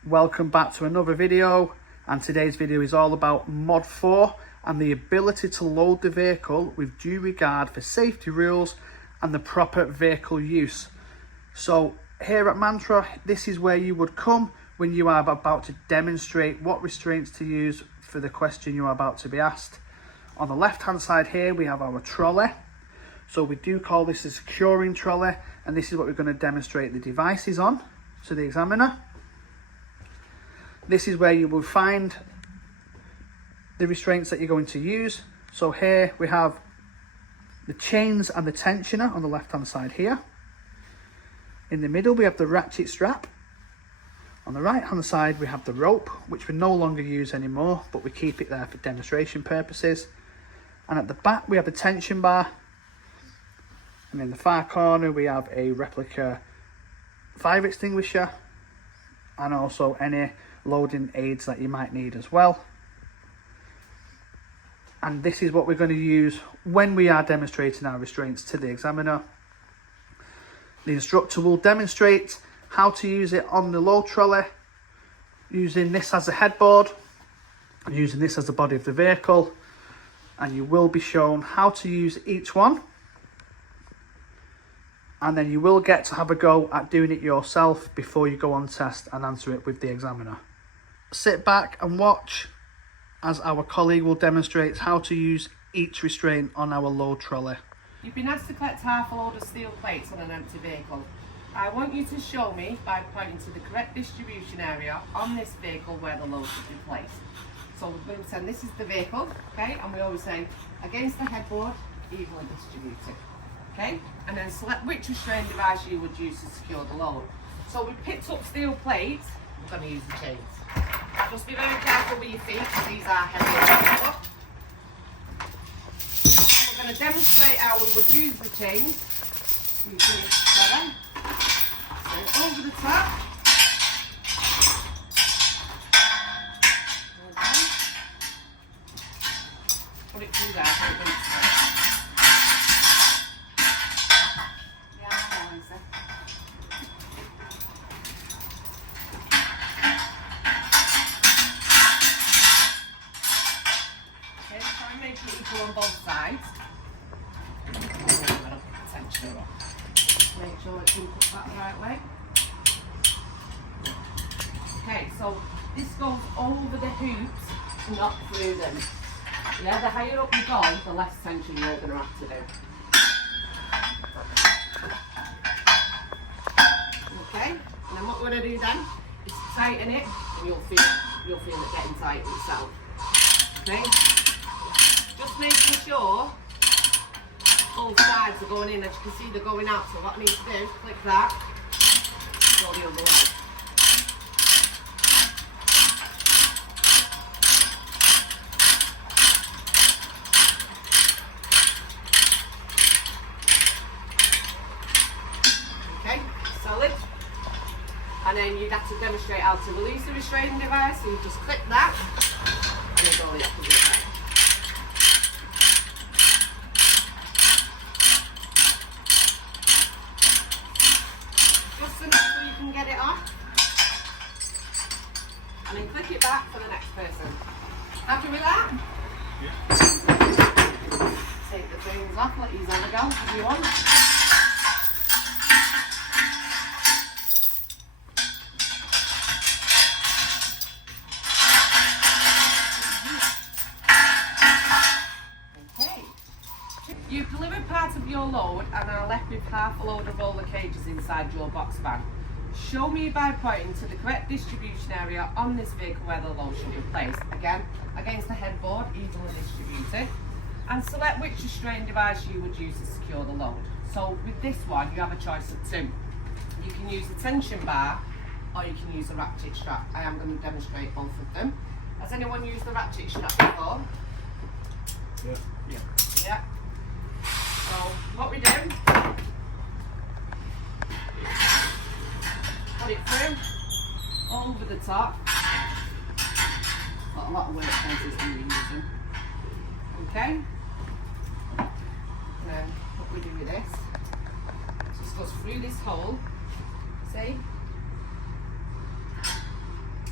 Welcome back to another video, and today's video is all about Mod 4 and the ability to load the vehicle with due regard for safety rules and the proper vehicle use. So here at Mantra, this is where you would come when you are about to demonstrate what restraints to use for the question you are about to be asked. On the left hand side here we have our trolley. So we do call this a securing trolley, and this is what we're going to demonstrate the devices on to the examiner. This is where you will find the restraints that you're going to use. So here we have the chains and the tensioner on the left hand side here. In the middle we have the ratchet strap. On the right hand side we have the rope, which we no longer use anymore, but we keep it there for demonstration purposes. And at the back we have the tension bar. And in the far corner we have a replica fire extinguisher, and also any loading aids that you might need as well. And this is what we're going to use when we are demonstrating our restraints to the examiner. The instructor will demonstrate how to use it on the load trolley, using this as a headboard and using this as the body of the vehicle, and you will be shown how to use each one, and then you will get to have a go at doing it yourself before you go on test and answer it with the examiner. Sit back and watch as our colleague will demonstrate how to use each restraint on our load trolley. You've been asked to collect half a load of steel plates on an empty vehicle. I want you to show me by pointing to the correct distribution area on this vehicle where the load should be placed. So we're going to say this is the vehicle, okay, and we always say against the headboard, evenly distributed, okay, and then select which restraint device you would use to secure the load. So we picked up steel plates, we're going to use the chains. Just be very careful with your feet because these are heavy. We're going to demonstrate how we would use the chains. Using this seven. So over the top. Okay. Put it through there. Make it equal on both sides. Just make sure it's input that the right way. Okay, so this goes over the hoops, not through them. Yeah, the higher up you go, the less tension you're going to have to do. Okay, and then what we're going to do then is tighten it, and you'll feel it getting tight itself. Okay. Just making sure both sides are going in. As you can see, they're going out. So what I need to do, click that, go the other way. Okay, solid. And then you'd have to demonstrate how to release the restraining device. So you just click that, and then go the opposite way. Get it off, and then click it back for the next person. Happy with that? Yeah. Take the chains off, let these have a go if you want. Okay. You've delivered part of your load and are left with half a load of roller cages inside your box van. Show me by pointing to the correct distribution area on this vehicle where the load should be placed. Again, against the headboard, evenly distributed. And select which restraint device you would use to secure the load. So with this one, you have a choice of two. You can use the tension bar, or you can use the ratchet strap. I am going to demonstrate both of them. Has anyone used the ratchet strap before? Yeah. Yeah. So what we do, put it through, over the top. Got a lot of workplaces to be using. Okay. And then what we do with this, just goes through this hole, see?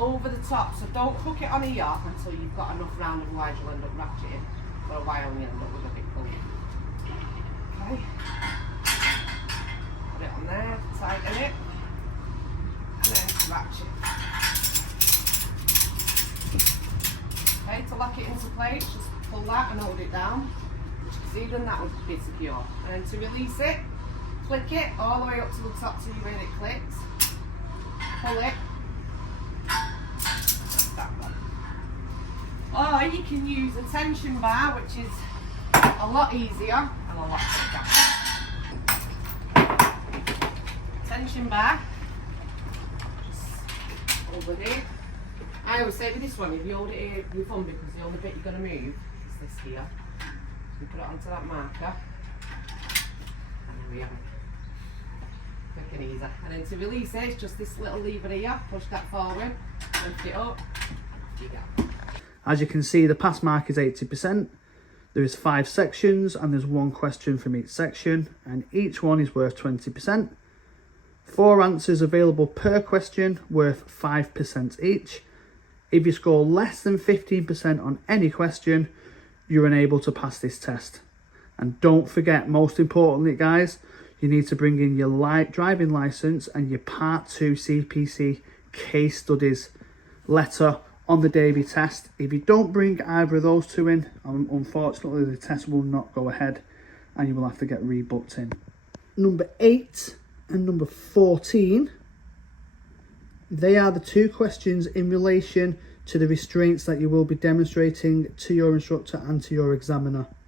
over the top. So don't hook it on here until you've got enough round, otherwise you'll end up ratcheting. For a while you end up with a bit pulley. Okay. Put it on there, tighten it, and then ratchet. Okay, to lock it into place, just pull that and hold it down. So even that would be secure. And then to release it, click it all the way up to the top till you where it clicks. Pull it. That's that one. Or you can use a tension bar, which is a lot easier and a lot quicker. Tension bar. Just over here. I always say with this one, if you hold it here with your thumb, because the only bit you're going to move is this here. So you put it onto that marker. And there we have it. Quick and easy. And then to release it, it's just this little lever here. Push that forward, lift it up, you go. As you can see, the pass mark is 80%. There is 5 sections and there's 1 question from each section, and each one is worth 20%. 4 answers available per question, worth 5% each. If you score less than 15% on any question, you're unable to pass this test. And don't forget, most importantly guys, you need to bring in your driving licence and your Part 2 CPC case studies letter on the day of your test. If you don't bring either of those 2 in, unfortunately the test will not go ahead and you will have to get rebooked in. Number 8 and number 14, they are the 2 questions in relation to the restraints that you will be demonstrating to your instructor and to your examiner.